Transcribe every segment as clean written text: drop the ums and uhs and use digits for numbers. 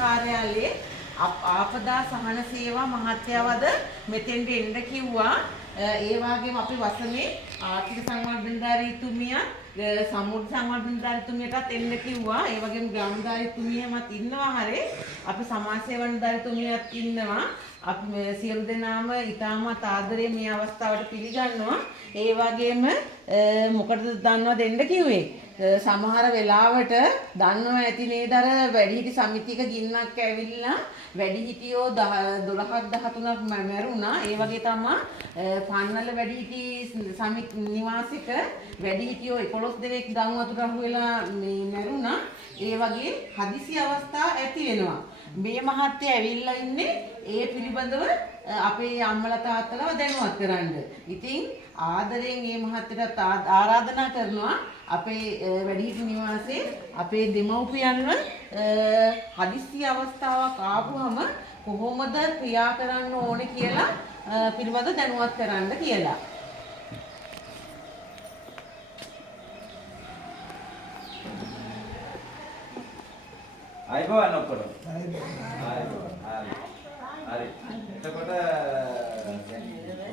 කාර්යාලයේ ආපදා සහන සේවා මහත්යවද මෙතෙන්ට එන්න කිව්වා. ඒ වගේම අපි වසමේ ආර්ථික සංවර්ධනධාරීතුමිය සමුද්‍ර සංවර්ධනධාරීතුමියටත් එන්න කිව්වා. ඒ වගේම ග්‍රාමධාරීතුමියමත් ඉන්නවා හරේ. අපි සමාජ සේවනධාරීතුමියත් ඉන්නවා. අපි සියලු දෙනාම ඉතාමත් ආදරයෙන් මේ අවස්ථාවට පිළිගන්නවා. ඒ වගේම මොකටද දන්නවද එන්න කිව්වේ? සමහර වෙලාවට දන්නව ඇති නේද අර වැඩිහිටි සමිතියක ගින්නක් ඇවිල්ලා වැඩිහිටියෝ 12ක් 13ක් මැරුණා. ඒ වගේ තමයි පන්නල වැඩිහිටි සමිති නිවාසික වැඩිහිටියෝ 11 දෙනෙක් ගම් වතුර අහු වෙලා මැරුණා. ඒ වගේ හදිසි අවස්ථා ඇති වෙනවා. මේ මහත්තයා ඇවිල්ලා ඉන්නේ ඒ පිළිබඳව අපේ අම්මලා තාත්තලාව දැනුවත් කරන්න. ඉතින් ආදරයෙන් මේ මහත්තයට ආරාධනා කරනවා අපේ වැඩිහිටි නිවාසයේ අපේ දෙමව්පියන්ව හදිස්සි අවස්ථාවක් ආවම කොහොමද ක්‍රියා කරන්න ඕනේ කියලා පිළිබඳව දැනුවත් කරන්න කියලා. අයිබෝන් ඔක්කොම. හරි. එතකොට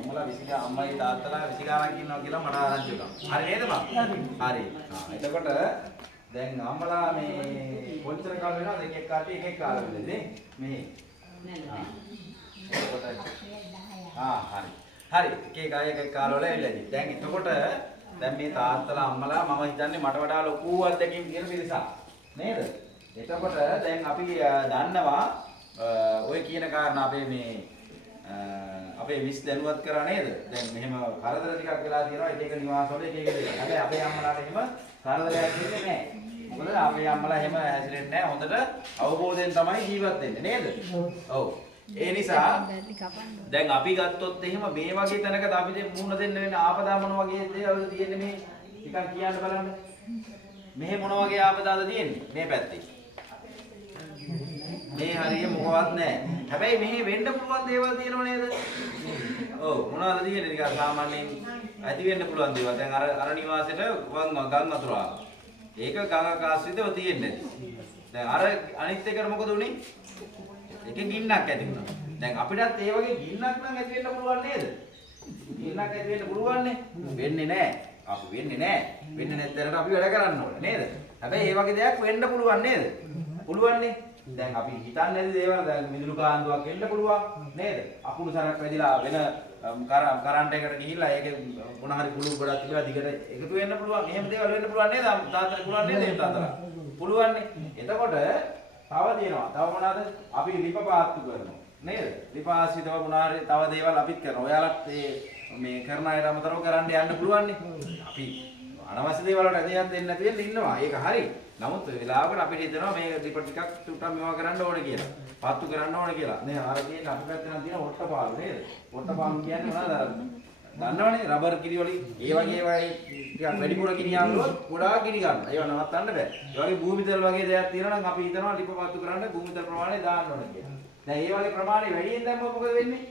මොලා විසික අම්මයි තාත්තලා විසිකාවක් ඉන්නවා කියලා මට ආරංචි වුණා. හරි නේද මම? හරි. එතකොට දැන් අම්මලා මේ කොච්චර කාල වෙනවද එක එක කාටි එක එක කාල වෙලද මේ එතකොට හරි. හරි. එක එක කාල වල එල්ලදී. දැන් එතකොට දැන් මේ තාත්තලා අම්මලා මම හිතන්නේ මට වඩා ලොකු අත්දැකීම් කියන පිරිසක්. නේද? එතකොට දැන් අපි දන්නවා ඔය කියන කාරණා අපේ මේ අපේ විස් දැනුවත් කරා නේද? දැන් මෙහෙම කරදර ටිකක් වෙලා තියෙනවා එක එක නිවාසවල එක එක දේවල්. හැබැයි අපේ අම්මලාට එහෙම කරදරයක් දෙන්නේ නැහැ. මොකද අපේ අම්මලා එහෙම හැසිරෙන්නේ නැහැ. හොඳට අවබෝධයෙන් තමයි ජීවත් වෙන්නේ නේද? ඔව්. ඒ නිසා දැන් අපි ගත්තොත් එහෙම මේ වගේ තැනකට අපි දැන් මුහුණ දෙන්න වෙන ආපදා මොන වගේ දේවල්ද තියෙන්නේ මේ ටිකක් කියන්න බලන්න. මෙහෙ මොන වගේ ආපදාද තියෙන්නේ මේ පැත්තේ? මේ හරිය මොකවත් නැහැ. හැබැයි මෙහි වෙන්න පුළුවන් දේවල් තියෙනව නේද? ඔව් මොනවද තියෙන්නේ? නිකන් සාමාන්‍යයෙන් ඇති වෙන්න පුළුවන් දේවල්. දැන් අර නිවාසෙට ගම් වතුර ආවා. ඒක ගඟක ආශ්‍රිතව තියෙන්නේ. දැන් අර අනිත් එකට මොකද උනේ? ඒකේ ගින්නක් ඇති වුණා. දැන් අපිටත් ඒ වගේ ගින්නක් නම් ඇති වෙන්න පුළුවන් නේද? ගින්නක් ඇති වෙන්න පුළුවන් නේ? වෙන්නේ නැහැ. අපි වෙන්නේ නැහැ. වෙන්නේ නැත්තරට අපි වැඩ කරන්න ඕනේ නේද? හැබැයි ඒ වගේ දෙයක් වෙන්න පුළුවන් නේද? පුළුවන් නේ. දැන් අපි හිතන්නේ නැති දේවල් දැන් මිදුළු කාන්දුවක් එන්න පුළුවන් නේද? අකුණු සරක් වැදිලා වෙන කරන්ට් එකකට ගිහිල්ලා ඒකේ මොන හරි පුළු ගොඩක් තිබලා දිගට එකතු වෙන්න පුළුවන්. එහෙම දේවල් වෙන්න පුළුවන් නේද? තාත්තට පුළුවන් නේද එහෙම තාත්තලා? පුළුවන් නේ. එතකොට තව තියෙනවා. තව මොනවාද? අපි ලිපපාත්තු කරනවා. නේද? ලිපාශ්‍රිතව මොන හරි තව දේවල් අපිත් කරනවා. ඔයාලත් මේ කරන අයට අමතරව කරන්න යන්න පුළුවන් නේ. අපි අනවශ්‍ය දේවල් වලට ඇදහියක් දෙන්නේ නැති වෙන්න ඉන්නවා. ඒක හරි. නමුත් වෙලාවකට අපිට හිතෙනවා මේ ලිප ටිකක් තුට්ටක් මේවා කරන්න ඕනේ කියලා. පත්තු කරන්න ඕනේ කියලා. නේ අර තියෙන අපි පැත්තේ නම් තියෙන ඔට්ටපාලු නේද? ඔට්ටපාලු කියන්නේ මොනවද? දන්නවනේ රබර් කිරි වලින් ඒ වගේ ඒවා ටිකක් වැඩිපුර කිරි ආවලුවොත් ගොඩාක් කිරි ගන්නවා. ඒවා නවත්තන්න බෑ. ඒ වගේ භූමිතල් වගේ දේවල් තියෙනවා නම් අපි හිතනවා ලිප පත්තු කරන්න භූමිතල් ප්‍රමාණය දාන්න ඕනේ කියලා. දැන් ඒ වගේ ප්‍රමාණය වැඩියෙන් දැම්මොත් මොකද වෙන්නේ?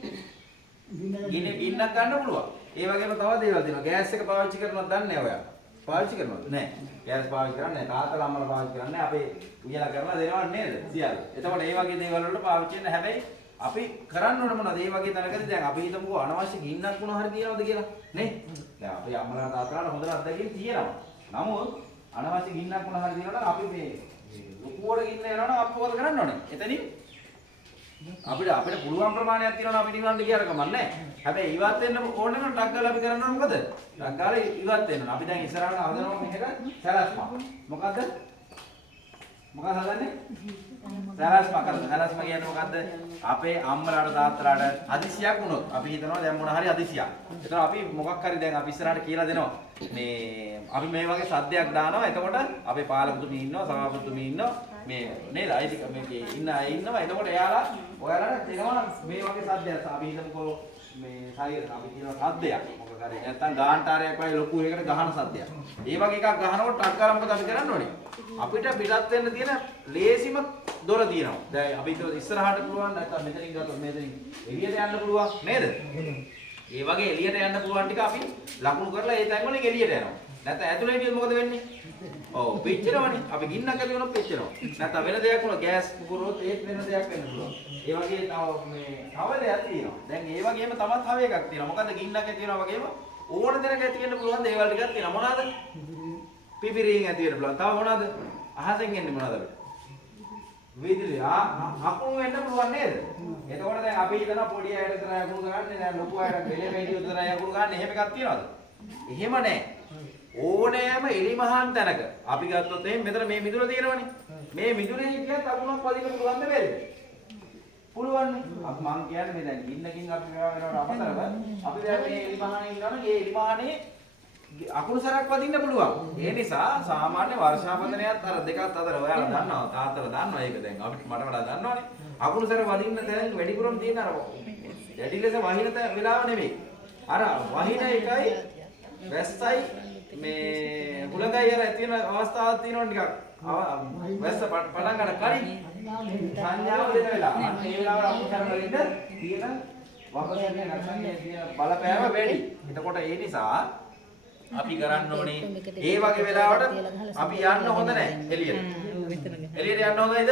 ගින්නක් ගන්න පුළුවන්. ඒ වගේම තව දේවල් තියෙනවා. ගෑස් එක පාවිච්චි කරනවද දන්නේ නැහැ ඔයා? පාවිච්චි කරනවද? නැහැ. ගෑස් පාවිච්චි කරන්නේ නැහැ. තාත්තලා අම්මලා පාවිච්චි කරන්නේ නැහැ. අපේ උයලා කරලා දෙනව නේද? සියල්ල. එතකොට මේ වගේ දේවල් වලට පාවිච්චි වෙන හැබැයි අපි කරන්න ඕන මොනවද? මේ වගේ තැනකදී දැන් අපි හිතමුකෝ අනවශ්‍ය ගින්නක් මොන හරි තියනවද කියලා. නේ? දැන් අපේ අම්මලා තාත්තලාට හොඳට අත්දැකීම් තියෙනවා. නමුත් අනවශ්‍ය ගින්නක් මොන හරි තියනවනම් අපි මේ ලොකුවට ගින්න යනවනම් අපි මොකද කරන්න ඕනේ? එතනින් අපිට පුළුවන් ප්‍රමාණයක් තියෙනවා අපි නිවන්න කියලා කමක් නැහැ. හැබැයි ඉවත් වෙන්න ඕනේ නම් ටක් ගාලා අපි කරන්නේ මොකද? ටක් ගාලා ඉවත් වෙන්න. අපි දැන් ඉස්සරහට හදනවා මේක සැලැස්ම. මොකද්ද? මොකක්ද හදන්නේ? සැලැස්ම කරනවා. සැලැස්ම කියන්නේ මොකද්ද? අපේ අම්මලාට තාත්තලාට හදිසියක් වුණොත් අපි හිතනවා දැන් මොන හරි හදිසියක්. ඒතර අපි මොකක් හරි දැන් අපි ඉස්සරහට කියලා දෙනවා. මේ අපි මේ වගේ සද්දයක් දානවා. එතකොට අපේ පාලකතුමී ඉන්නවා, සභාපතිතුමී ඉන්නවා. මේ නේද? අයිති මේකේ ඉන්න අය ඉන්නවා. එතකොට ඔයාලට දෙනවා මේ වගේ සද්දයක්. අපි හිතමුකෝ මේ ශරීරය අපි කියන සද්දයක්. මොකක් හරි නැත්තම් ගාන්ටාරයක් වගේ ලොකු එකකට ගහන සද්දයක්. ඒ වගේ එකක් ගහනකොට ටක් ගාලා මොකද අපි කරන්න ඕනේ? අපිට පිටත් වෙන්න තියෙන ලේසිම දොර තියෙනවා. දැන් අපි ඉස්සරහට පුළුවන් නැත්තම් මෙතනින් ගත්තොත් මෙතනින් එළියට යන්න පුළුවන් නේද? ඒ වගේ එළියට යන්න පුළුවන් ටික අපි ලකුණු කරලා ඒ තැන් වලින් එළියට යනවා. නැත්නම් ඇතුලේ හිටියොත් මොකද වෙන්නේ? ඔව් පිච්චෙනවනේ. අපි ගින්නක් ඇති වුණොත් පිච්චෙනවා. නැත්නම් වෙන දෙයක් වුණා ගෑස් පුරවුවොත් ඒත් වෙන දෙයක් වෙන්න පුළුවන්. ඒ වගේ තව මේ තව දෙයක් තියෙනවා. දැන් ඒ වගේම තමත් තව එකක් තියෙනවා. මොකද්ද ගින්නක් ඇති වෙනවා වගේම ඕන දෙයක් ඇති වෙන්න පුළුවන් දේවල් ටිකක් තියෙනවා. මොනවාද? පිපිරීම් ඇති වෙන්න පුළුවන්. තව මොනවාද? අහසෙන් එන්නේ මොනවාද අපිට? විදුලිය අකුණු වෙන්න පුළුවන් නේද? එතකොට දැන් අපි හිතනවා පොඩි අයට විතර අකුණු ගන්නනේ දැන් ලොකු අයට වෙලේ වැඩි විතර අකුණු ගන්න එහෙම එකක් තියනවද? එහෙම නැහැ. ඕනෑම එලිමහන් තැනක අපි ගත්තොත් එහෙනම් මෙතන මේ මිදුල තියෙනවනේ. මේ මිදුලේ හිටියත් අකුණක් වදින්න පුළුවන්ද බැරිද? පුළුවන් නේ. අපි මං කියන්නේ මේ දැන් ගින්නකින් අපි මේවා වෙනවට අමතරව අපි දැන් මේ එලිමහනේ ඉන්නවනේ මේ එලිමහනේ අකුණු සරක් වදින්න පුළුවන්. ඒ නිසා සාමාන්‍ය වර්ෂාපතනයත් අර දෙකත් අතර ඔයාලා දන්නවා තාත්තලා දන්නවා ඒක දැන් අපිට මට වඩා දන්නවනේ. අකුණු සර වදින්න දැන් වැඩිපුරම තියෙන අර දැඩි ලෙස වහින වෙලාව නෙමෙයි. අර වහින එකයි වැස්සයි මේ කුලඟයි අර තියෙන අවස්ථාවක් තියෙනවා ටිකක්. වැස්ස පටන් ගන්න කලින් සංඥාව දෙන වෙලාව. ඒ වෙලාවට අකුණු සර වලින්ද තියෙන වපසන්නේ නැත්නම් තියෙන බලපෑම වැඩි. එතකොට ඒ නිසා අපි කරන්න ඕනේ ඒ වගේ වෙලාවට අපි යන්න හොඳ නැහැ එළියට. එළියට යන්න හොඳ නැද්ද?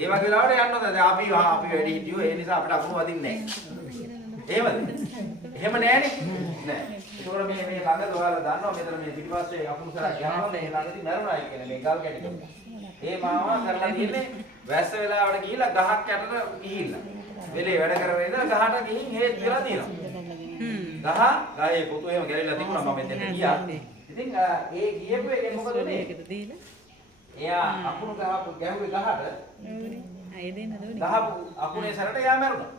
ඒ වගේ වෙලාවට යන්න හොඳ නැහැ. අපි වැඩි හිටියෝ ඒ නිසා අපිට අකුණු වදින්නේ නැහැ. එහෙමද? එහෙම නැහැනේ. නෑ. ඒකෝර මේ ළඟද ඔයාලා දන්නවා මෙතන මේ පිටිපස්සේ අකුණු සරක් යනවා මේ ළඟදී මැරුණා කියන්නේ මේ ගල් කැටි කොටස. ඒ මාව කරලා තියෙන්නේ වැස්ස වෙලාවට ගිහිල්ලා ගහක් යටට ගිහිල්ලා. වෙලේ වැඩ කරගෙන ඉඳලා ගහට ගිහින් හේත් වෙලා තියෙනවා. ගහේ පොතු එහෙම ගැලවිලා තිබුණා මම මෙතන ගියා. ඉතින් ඒ ගියපු එකෙන් මොකද උනේ? එයා අකුණු ගැහුවේ ගහට. ගහ අකුණේ සැරට එයා මැරුණා.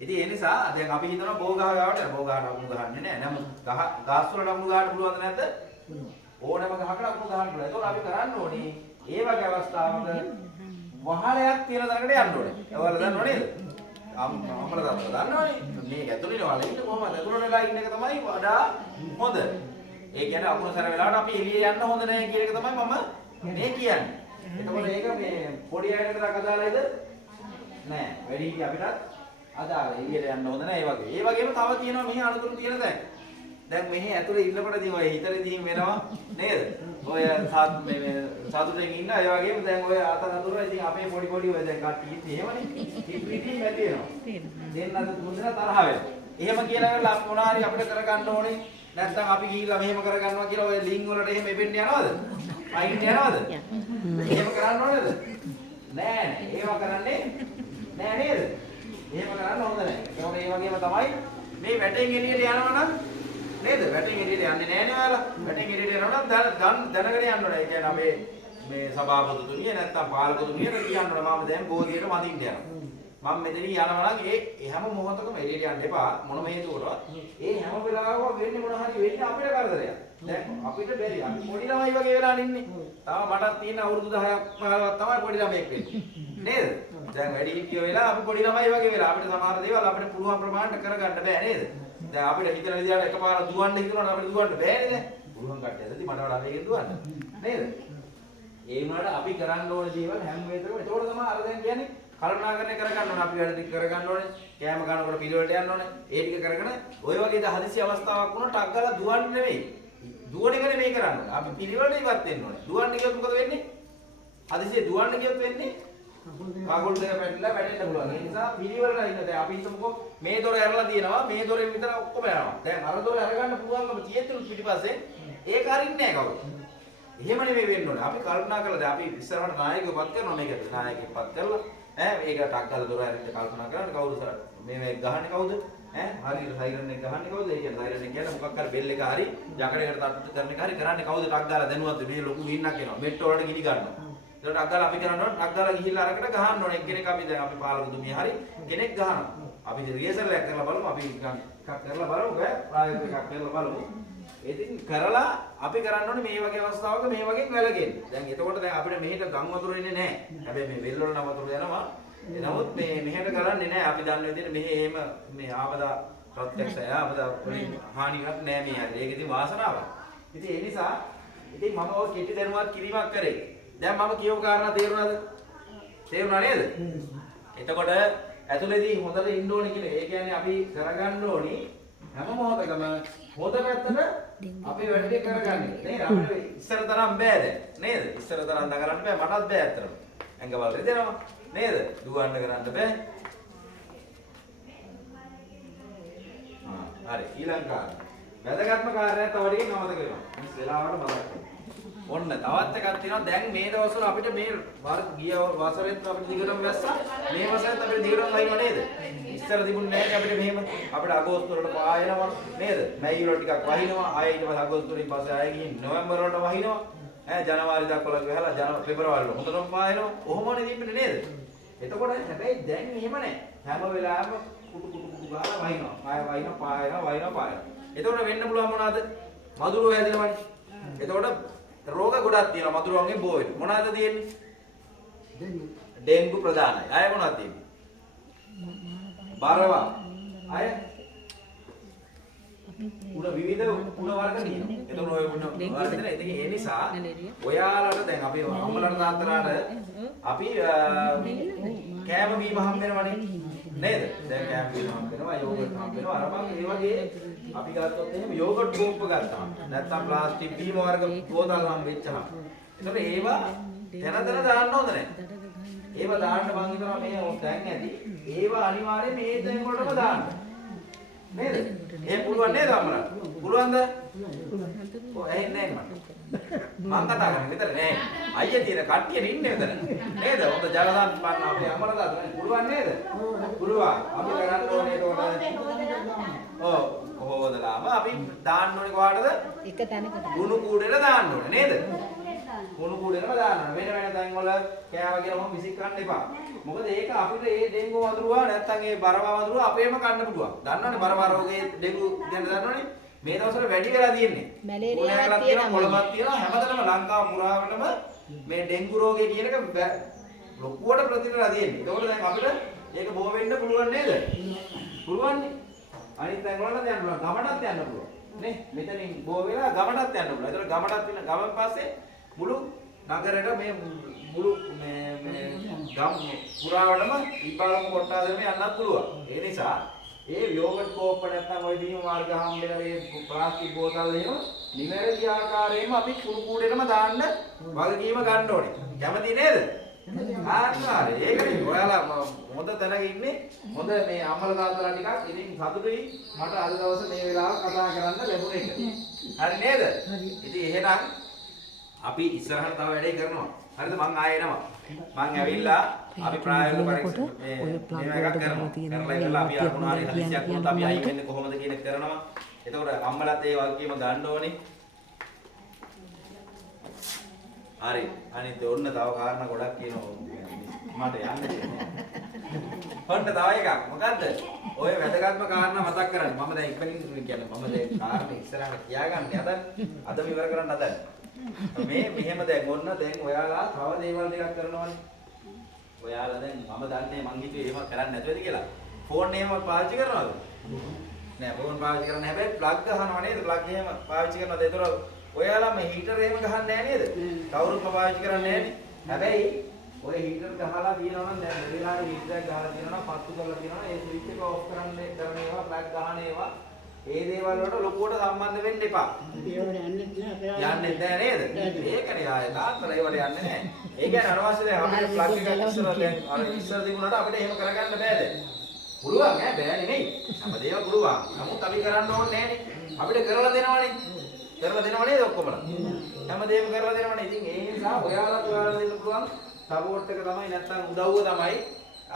ඉතින් ඒ නිසා දැන් අපි හිතනවා බෝ ගහ ගාවට බෝ ගහට අකුණු ගහන්නේ නැහැ. නමුත් ගස් වලට අකුණු ගහන්න පුළුවන්ද නැද්ද? ඕනෑම ගහකට අකුණු ගහන්න පුළුවන්. ඒතකොට අපි කරන්න ඕනේ ඒ වගේ අවස්ථාවක වහලයක් තියෙන තැනකට යන්න ඕනේ. ඒවල දන්නව නේද? අම්මලා දන්නවනේ මේක ඇතුළේ වල ඉන්න කොහමද ඇතුළට වෙලා ඉන්න එක තමයි වඩා හොඳ. ඒ කියන්නේ අකුණු සැර වෙලාවට අපි එළිය යන්න හොඳ නැහැ කියන එක තමයි මම මේ කියන්නේ. එතකොට ඒක මේ පොඩි අයට විතරක් අදාළයිද? නෑ. වැඩි හිටි අපිටත් අදාළයි. එළියට යන්න හොඳ නැහැ ඒ වගේ. ඒ වගේම තව තියෙනවා මෙහි අනුතුරු තියෙන තැන්. දැන් මෙහි ඇතුළේ ඉන්නකොටදී ඔය හිතේදී වෙනවා නේද? ඔය සාතුටෙන් ඉන්න ඒ වගේම දැන් ඔය අතන අඳුර ඉතින් අපේ පොඩි පොඩි ඔය දැන් කට්ටිය ඉන්නේ එහෙමනේ. පිටින් නැති වෙනවා. දෙන්නත් තුන්දෙනා තරහ වෙනවා. එහෙම කියලා වෙලා අපි මොනවා හරි අපිට කරගන්න ඕනේ. නැත්නම් අපි ගිහිල්ලා මෙහෙම කරගන්නවා කියලා ඔය ලින්ක් වලට එහෙම එපෙන්න යනවද? අයින් යනවද? එහෙම කරන්න ඕනේද? නෑ නෑ. ඒව කරන්නේ නෑ නේද? එහෙම කරන්න හොඳ නෑ. ඒකෝනේ ඒ වගේම තමයි මේ වැටෙන් එළියට යනවා නම් නේද? වැටෙන් එළියට යන්නේ නෑනේ ඔයාලා. වැටෙන් එළියට යනවා නම් දැනගෙන යන්න ඕනේ. ඒ කියන්නේ අපේ මේ සභාපතිතුමිය නැත්නම් පාලකතුමියට කියන්න ඕනේ මම දැන් බෝධියට වදින්න යනවා. මම මෙතනින් යනවා නම් ඒ හැම මොහොතකම එළියට යන්න එපා. මොනම හේතුවකටවත්. ඒ හැම වෙලාවකම වෙන්නේ මොන හරි වෙන්නේ අපිට කරදරයක්. දැන් අපිට බැරි. අපි පොඩි ළමයි වගේ වෙලා ඉන්නේ. තාම මටත් තියෙන අවුරුදු 10ක් 15ක් තමයි පොඩි ළමයෙක් වෙන්නේ. නේද? දැන් වැඩි හිටියෝ වෙලා අපි පොඩි ළමයි වගේ වෙලා අපිට සමහර දේවල් අපිට පුළුවන් ප්‍රමාණයට කරගන්න බෑ නේද? දැන් අපිට හිතන විදිහට එකපාරක් දුවන්න හිතනකොට අපිට දුවන්න බෑනේ දැන්. පුළුවන් කට්ටියදී මට වඩා වේගෙන් දුවන්න. නේද? ඒ වුණාට අපි කරන්න ඕන දේවල් හැම වෙලේම ඒතකොට තමයි අර දැන් කියන්නේ කල්පනාකරණය කරගන්න ඕනේ අපි වැඩ ටික කරගන්න ඕනේ. කෑම කනකොට පිළිවෙලට යන්න ඕනේ. ඒ ටික කරගෙන ওই වගේ හදිසි අවස්ථාවක් වුණොත් ටක් ගාලා දුවන්න නෙවෙයි. දුවන එක නෙමෙයි කරන්න ඕනේ. අපි පිළිවෙලට ඉවත් වෙන්න ඕනේ. දුවන්න ගියොත් මොකද වෙන්නේ? හදිසියේ දුවන්න ගියොත් වෙන්නේ කකුල් දෙක පැටලලා වැටෙන්න පුළුවන්. ඒ නිසා පිළිවෙලට ඉන්න දැන් අපි හිතමුකෝ මේ දොර ඇරලා තියෙනවා. මේ දොරෙන් විතර ඔක්කොම යනවා. දැන් අර දොර අරගන්න පුළුවන්කම තියෙද්දි පිටිපස්සේ ඒක අරින්නේ නැහැ කවුරු. එහෙම නෙමෙයි වෙන්න ඕනේ. අපි කල්පනා කරලා දැන් අපි ඉස්සරහට නායකයෙක්පත් කරනවා මේකට. නායකයෙක්පත් කරලා මේක ටක් ගාලා දොර ඇරින්න කල්පනා කරන්න කවුරු සර මේ ගහන්නේ කවුද? හරියට සයිරන් එක ගහන්නේ කවුද? ඒ කියන්නේ සයිරන් එක කියන්නේ මොකක් හරි බෙල් එක හරි යකඩයකට තට්ටු කරන එක හරි කරන්නේ කවුද? ටක් ගාලා දැනුවත් මේ ලොකු ගින්නක් එනවා. මෙට්ටෝ වලට ගිනි ගන්නවා. ඒක ටක් ගාලා අපි කරනවා ටක් ගාලා ගිහිල්ලා අරකට ගහන්න ඕනේ. එක්කෙනෙක් අපි දැන් අපි පාලකතුමිය හරි කෙනෙක් ගහනවා. අපි රියසල් එකක් කරලා බලමු. අපි එකක් කරලා බලමු. ප්‍රායෝගික එකක් කරලා බලමු. ඉතින් කරලා අපි කරන්න ඕනේ මේ වගේ අවස්ථාවක මේ වගේ වැළගෙන්න. දැන් එතකොට දැන් අපිට මෙහෙට ගම් වතුර එන්නේ නැහැ. හැබැයි මේ වෙල් වල නම් වතුර යනවා. නමුත් මේ මෙහෙට කරන්නේ නැහැ. අපි දන්න විදිහට මෙහෙ එහෙම මේ ආපදා ප්‍රත්‍යක්ෂය ආපදා හානියක් නැහැ මේ හරි. ඒක ඉතින් වාසනාවක්. ඉතින් ඒ නිසා ඉතින් මම ඔය කෙටි දැනුවත් කිරීමක් කරේ. දැන් මම කියව කාරණා තේරුණාද? තේරුණා නේද? එතකොට ඇතුළේදී හොඳට ඉන්න ඕනේ කියලා. ඒ කියන්නේ අපි කරගන්න ඕනේ හැම මොහොතකම හොඳ පැත්තට අපි වැඩ ටික කරගන්නේ. නේද? අපිට ඉස්සර තරම් බෑ දැන්. නේද? ඉස්සර තරම් දඟලන්න බෑ. මටත් බෑ ඇත්තටම. ඇඟවල රිදෙනවා. නේද? දුවන්න කරන්න බෑ. හරි ඊළඟ කාර්යය. වැදගත්ම කාර්යයක් තව ටිකකින් නවත කරනවා. මේ වෙලාවට මතක් කරගන්න. ඔන්න තවත් එකක් තියෙනවා. දැන් මේ දවස්වල අපිට මේ ගිය වසරෙත් අපිට දිගටම වැස්සා. මේ වසරෙත් අපිට දිගටම වහිනවා නේද? ඉස්සර තිබුණේ නැහැ අපිට මෙහෙම. අපිට අගෝස්තු වලට පායනවා නේද? මැයි වල ටිකක් වහිනවා. ආයෙ ඊට පස්සේ අගෝස්තු වලින් පස්සේ ආයෙ ගිහින් නොවැම්බර් වලට වහිනවා. ජනවාරි දක්වා ගහලා පෙබරවාරි වල හොඳටම පායනවා. කොහොමනේ තිබුණේ නේද? එතකොට හැබැයි දැන් එහෙම නැහැ. හැම වෙලාවෙම කුටු ගාලා වහිනවා. වහිනවා පායනවා. එතකොට වෙන්න පුළුවන් මොනවාද? මදුරුව හැදෙනවනේ. එතකොට රෝග ගොඩක් තියෙනවා මදුරුවන්ගෙන් බෝ වෙන. මොනවාද තියෙන්නේ? ඩෙන්ගු ප්‍රධානයි. අය මොනවද තියෙන්නේ? බරවා. අය උණ විවිධ උණ වර්ග තියෙනවා. එතකොට ඔය උණ වර්ග දෙන ඉතින් ඒ නිසා ඔයාලට දැන් අපි අම්මලාට තාත්තලාට අපි කෑම බීම හම් වෙනවනේ. නේද? දැන් කෑම බීම හම් වෙනවා, යෝගට් හම් වෙනවා. අර මම ඒ වගේ අපි ගත්තොත් එහෙම යෝගට් කෝප්ප ගත්තාම නැත්නම් ප්ලාස්ටික් බීම වර්ග බෝතල් හම් වෙච්චහම. එතකොට ඒවා තන දාන්න හොඳ නැහැ. ඒවා දාන්න මං හිතනවා මේ දැන් ඇති. ඒවා අනිවාර්යයෙන් මේ තැන් වලටම දාන්න. නේද? ඒ පුළුවන් නේද අම්මලා? පුළුවන්ද? ඔය ඇහෙන්නේ නැහැ මට. මං කතා කරන්නේ විතර නෑ. අයියා තියෙන කට්ටිය ඉන්නේ මෙතන. නේද? හොඳ ජලදාන් පාන්න අපේ අම්මලා දාන්න. පුළුවන් නේද? පුළුවන්. අපි කරන්න ඕනේ ඒකට. ඔව්. කොහොමදලාම අපි දාන්න ඕනේ කොහාටද? එක තැනකට. ගුණු කූඩේට දාන්න ඕනේ නේද? ගුණු කූඩේටම දාන්න ඕනේ. වෙන තැන් වල කෑවා කියලා මම විසික් කරන්න එපා. මොකද ඒක අපිට ඒ ඩෙන්ගු වඳුරුවා නැත්තම් ඒ බරවා වඳුරුවා අපේම කන්න පුළුවන්. දන්නවනේ බරවා රෝගේ ඩෙන්ගු ගැන දන්නවනේ. මේ දවස්වල වැඩි වෙලා තියෙන්නේ. මැලේරියාවක් තියෙනවා. කොළඹක් තියෙනවා. හැමතැනම ලංකාව පුරාවටම මේ ඩෙන්ගු රෝගය කියන එක ලොකුවට ප්‍රතිඵලලා තියෙන්නේ. ඒකෝට දැන් අපිට ඒක බෝ වෙන්න පුළුවන් නේද? පුළුවන් නේ. අනිත් තැන් වලට යන්න පුළුවන්. ගමටත් යන්න පුළුවන්. නේ? මෙතනින් බෝ වෙලා ගමටත් යන්න පුළුවන්. ඒතර ගමටත් වෙන ගමන් පස්සේ මුළු නගරෙට මේ මුළු මේ ගම් පුරාවටම ඉබ්බාලම කොට්ටාදෙම යන්නත් පුළුවන්. ඒ නිසා ඒ යෝගට් කෝප්ප නැත්නම් ওই දීම මාර්ග හම් වෙන මේ ප්ලාස්ටික් බෝතල් එහෙම නිවැරදි ආකාරයෙන්ම අපි කුණු කූඩේටම දාන්න වගකීම ගන්න ඕනේ. කැමති නේද? ආත්මාරේ ඒකනේ ඔයාලා හොඳ තැනක ඉන්නේ. හොඳ මේ අම්මලා තාත්තලා ටිකක් ඉතින් සතුටුයි මට අද දවසේ මේ වෙලාව කතා කරන්න ලැබුණ එක. හරි නේද? ඉතින් එහෙනම් අපි ඉස්සරහට තව වැඩේ කරනවා. හරිද? මං ආයෙ එනවා. මං ඇවිල්ලා අපි ප්‍රායෝගික පරීක්ෂා මේ එකක් කරනවා. කරලා ඉතලා අපි අර මොනවා හරි හදිසියක් වුණොත් අපි අයින් වෙන්නේ කොහොමද කියන එක කරනවා. එතකොට අම්මලාත් ඒ වගකීම ගන්න ඕනේ. හරි. අනිත් ඔන්න තව කාරණා ගොඩක් කියනවා. මට යන්න දෙන්නේ. ඔන්න තව එකක්. මොකද්ද? ඔය වැදගත්ම කාරණා මතක් කරගන්න. මම දැන් ඉක්මනින් කියන්නේ මම දැන් කාරණා ඉස්සරහට තියාගන්න හදන්නේ. අදම ඉවර කරන්න හදන්නේ. මේ මෙහෙම දැන් ඔන්න දැන් ඔයාලා තව දේවල් ටිකක් කරනවනේ. ඔයාලා දැන් මම දන්නේ මං හිතුවේ එහෙම කරන්නේ නැතුවද කියලා. ෆෝන් එහෙම පාවිච්චි කරනවද? නෑ ෆෝන් පාවිච්චි කරන්නේ හැබැයි ප්ලග් ගහනවා නේද? ප්ලග් එහෙම පාවිච්චි කරනවද? ඒතර ඔයාලා මේ හීටර් එහෙම ගහන්නේ නෑ නේද? කවුරුත්ම පාවිච්චි කරන්නේ නෑනේ. හැබැයි ඔය හීටර් ගහලා තියෙනවා නම් දැන් මෙලලාට හීටර් එකක් ගහලා තියෙනවා නම් පත්තු කරලා තියෙනවා ඒ ස්විච් එක ඔෆ් කරන්න කරන ඒවා ප්ලග් ගහන ඒවා ඒ දේවල් වලට ලොකුවට සම්බන්ධ වෙන්න එපා. යන්නේ නැහැ නේද? ඒකනේ ආයෙ තාත්තලා ඒවට යන්නේ නැහැ. ඒ කියන්නේ අනවශ්‍ය දැන් අපිට ප්ලග් එකක් ඉස්සරහ දැන් අර ඉස්සර තිබුණාට අපිට එහෙම කරගන්න බෑ දැන්. පුළුවන් ඈ බෑනේ නෙයි. හැමදේම පුළුවන්. නමුත් අපි කරන්න ඕනේ නැහනේ. අපිට කරලා දෙනවනේ. කරලා දෙනව නේද ඔක්කොමලා? හැමදේම කරලා දෙනවනේ. ඉතින් ඒ නිසා ඔයාලත් ඔයාලා දෙන්න පුළුවන් සපෝට් එක තමයි නැත්තම් උදව්ව තමයි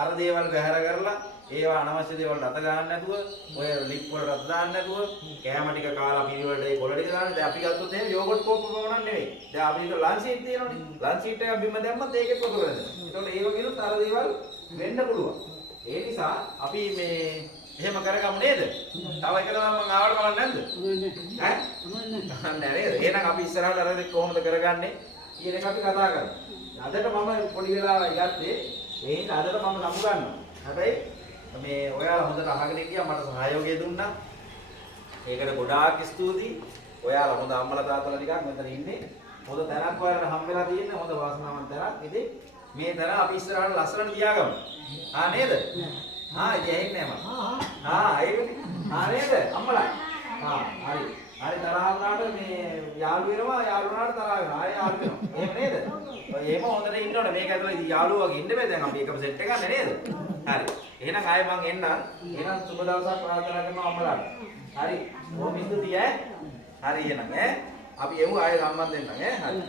අර දේවල් බැහැර කරලා ඒවා අනවශ්‍ය දේවල් රත ගන්න නැතුව ඔය ලිප් වල රත දාන්න නැතුව කෑම ටික කාලා පිළිවෙලට ඒ කොළ ටික දාන්න. දැන් අපි ගත්තොත් එහෙම යෝගට් කෝප්ප පමණක් නෙවෙයි. දැන් අපි ඒක ලන්ච් ෂීට් තියෙනවනේ. ලන්ච් ෂීට් එක බිම දැම්මත් ඒකෙත් පොත වෙනවා. ඒතකොට ඒ වගේලුත් අර දේවල් වෙන්න පුළුවන්. ඒ නිසා අපි මේ එහෙම කරගමු නේද? තව එක තමයි මම ආවට බලන්න නැද්ද? ඈ? නෑ නේද? එහෙනම් අපි ඉස්සරහට අර කොහොමද කරගන්නේ කියන එක අපි කතා කරමු. අදට මම පොඩි වෙලාවයි ගත්තේ. ඒ හින්දා අදට මම නමු ගන්නවා. හැබැයි මේ ඔයාලා හොඳට අහගෙන ගියා මට සහයෝගය දුන්නා. ඒකට ගොඩාක් ස්තුතියි. ඔයාලා හොඳ අම්මලා තාත්තලා ටිකක් මෙතන ඉන්නේ. හොඳ තැනක් ඔයාලට හම් වෙලා තියෙන්නේ. හොඳ වාසනාවන්ත තැනක්. ඉතින් මේ තැන අපි ඉස්සරහට ලස්සනට තියාගමු. නේද? ඉතින් ඇහෙන්නේ නැහැ මම. ඒකනේ. නේද? අම්මලා. හරි. හරි තරහ වුණාට මේ යාළු වෙනවා යාළු වුණාට තරහ වෙනවා. ආයෙ යාළු වෙනවා. එහෙම නේද? ඔය එහෙම හොඳට ඉන්න ඕනේ. මේක ඇතුළේ ඉතින් යාළුවෝ වගේ ඉන්න බෑ දැන් අපි එකම සෙට් එක ගන්න නේද? හරි. එහෙනම් ආයෙ මං එන්නම්. එහෙනම් සුබ දවසක් ප්‍රාර්ථනා කරනවා අම්මලාට. හරි. බොහොම ස්තුතියි ඈ. හරි එහෙනම් ඈ. අපි එමු ආයෙ සම්බන්ධ වෙන්නම් ඈ. හරි.